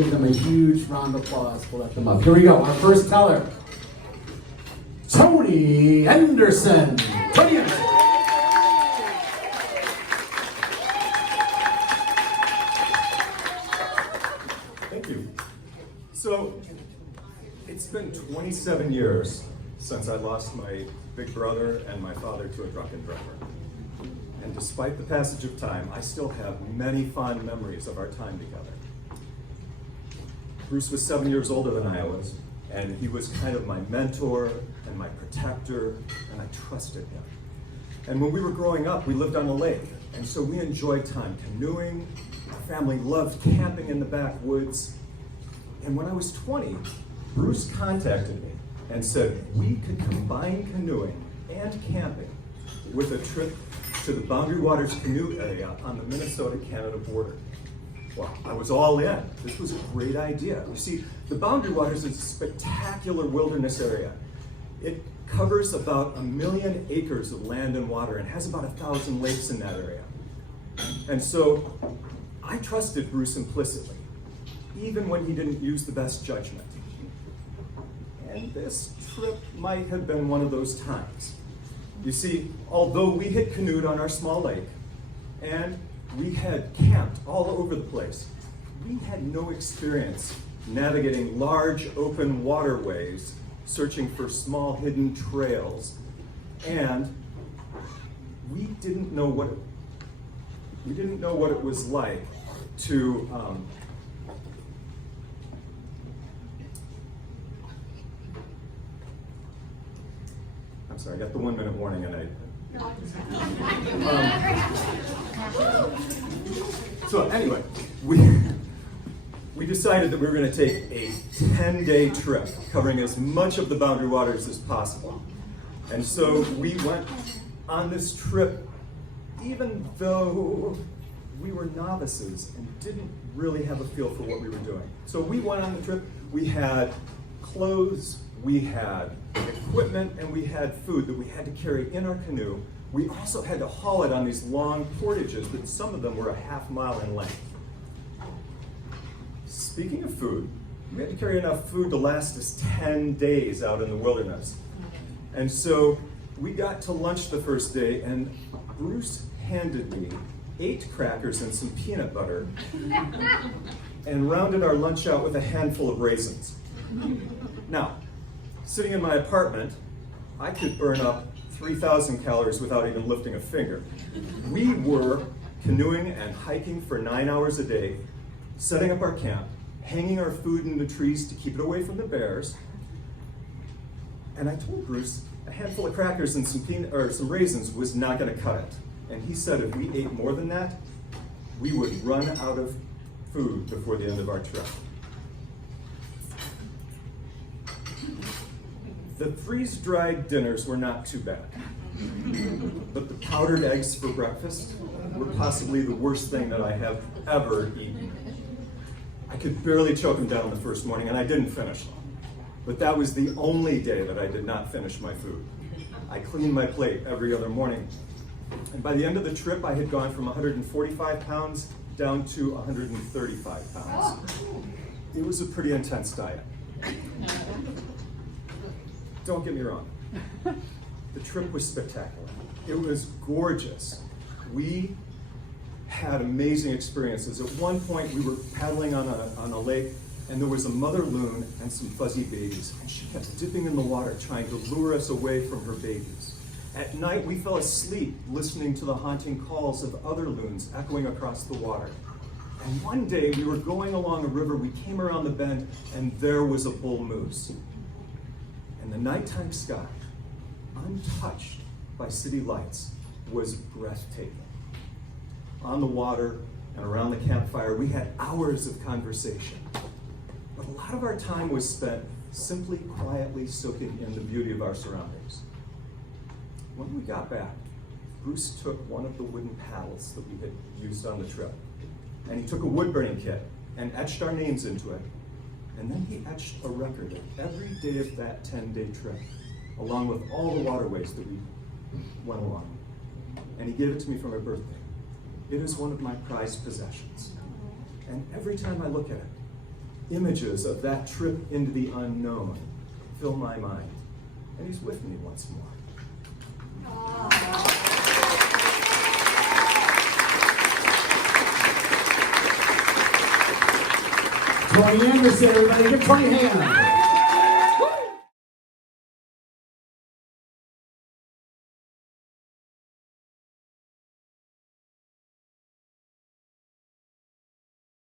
Give them a huge round of applause. We'll let them up. Here we go. Our first teller, Tony Anderson. Tony Anderson. Thank you. So, it's been 27 years since I lost my big brother and my father to a drunken driver. And despite the passage of time, I still have many fond memories of our time together. Bruce was 7 years older than I was, and he was kind of my mentor and my protector, and I trusted him. And when we were growing up, we lived on a lake, and so we enjoyed time canoeing. Our family loved camping in the backwoods. And when I was 20, Bruce contacted me and said we could combine canoeing and camping with a trip to the Boundary Waters canoe area on the Minnesota-Canada border. Well, I was all in. This was a great idea. You see, the Boundary Waters is a spectacular wilderness area. It covers about 1 million acres of land and water and has about 1,000 lakes in that area. And so I trusted Bruce implicitly, even when he didn't use the best judgment. And this trip might have been one of those times. You see, although we had canoed on our small lake, and we had camped all over the place, we had no experience navigating large open waterways, searching for small hidden trails, and we didn't know what it was like to I'm sorry, I got the 1 minute warning and so anyway, we decided that we were going to take a 10-day trip covering as much of the Boundary Waters as possible. And so we went on this trip even though we were novices and didn't really have a feel for what we were doing. So we went on the trip, we had clothes, we had equipment, and we had food that we had to carry in our canoe. We also had to haul it on these long portages that some of them were a half-mile in length. Speaking of food, we had to carry enough food to last us 10 days out in the wilderness. And so we got to lunch the first day, and Bruce handed me 8 crackers and some peanut butter and rounded our lunch out with a handful of raisins. Now, sitting in my apartment, I could burn up 3,000 calories without even lifting a finger. We were canoeing and hiking for 9 hours a day, setting up our camp, hanging our food in the trees to keep it away from the bears. And I told Bruce a handful of crackers and some raisins was not going to cut it. And he said if we ate more than that, we would run out of food before the end of our trip. The freeze-dried dinners were not too bad, but the powdered eggs for breakfast were possibly the worst thing that I have ever eaten. I could barely choke them down the first morning, and I didn't finish them. But that was the only day that I did not finish my food. I cleaned my plate every other morning, and by the end of the trip, I had gone from 145 pounds down to 135 pounds. It was a pretty intense diet. Don't get me wrong, the trip was spectacular. It was gorgeous. We had amazing experiences. At one point, we were paddling on a lake, and there was a mother loon and some fuzzy babies, and she kept dipping in the water, trying to lure us away from her babies. At night, we fell asleep listening to the haunting calls of other loons echoing across the water. And one day, we were going along a river, we came around the bend, and there was a bull moose. And the nighttime sky, untouched by city lights, was breathtaking. On the water and around the campfire, we had hours of conversation. But a lot of our time was spent simply quietly soaking in the beauty of our surroundings. When we got back, Bruce took one of the wooden paddles that we had used on the trip, and he took a wood burning kit and etched our names into it. And then he etched a record of every day of that 10-day trip, along with all the waterways that we went along. And he gave it to me for my birthday. It is one of my prized possessions. And every time I look at it, images of that trip into the unknown fill my mind. And he's with me once more. Tony Anderson, everybody, give Tony a hand.